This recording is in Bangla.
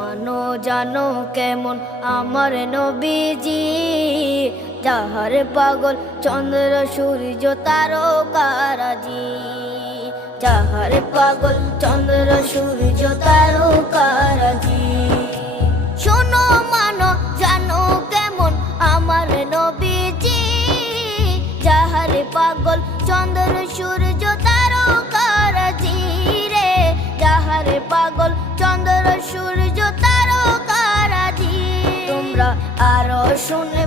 মানো জানো কেমন আমার নবীজি, যাহার পাগল চন্দ্র সূর্য তারকারাজি, যাহার পাগল চন্দ্র সূর্য তারকারাজি। শোনো মানো জানো কেমন আমার নবীজি, যাহার পাগল চন্দ্র সূর্য তারকারাজি রে, যাহার পাগল চন্দ্র সূর্য তারকারাজি। তোমরা আরো শুনে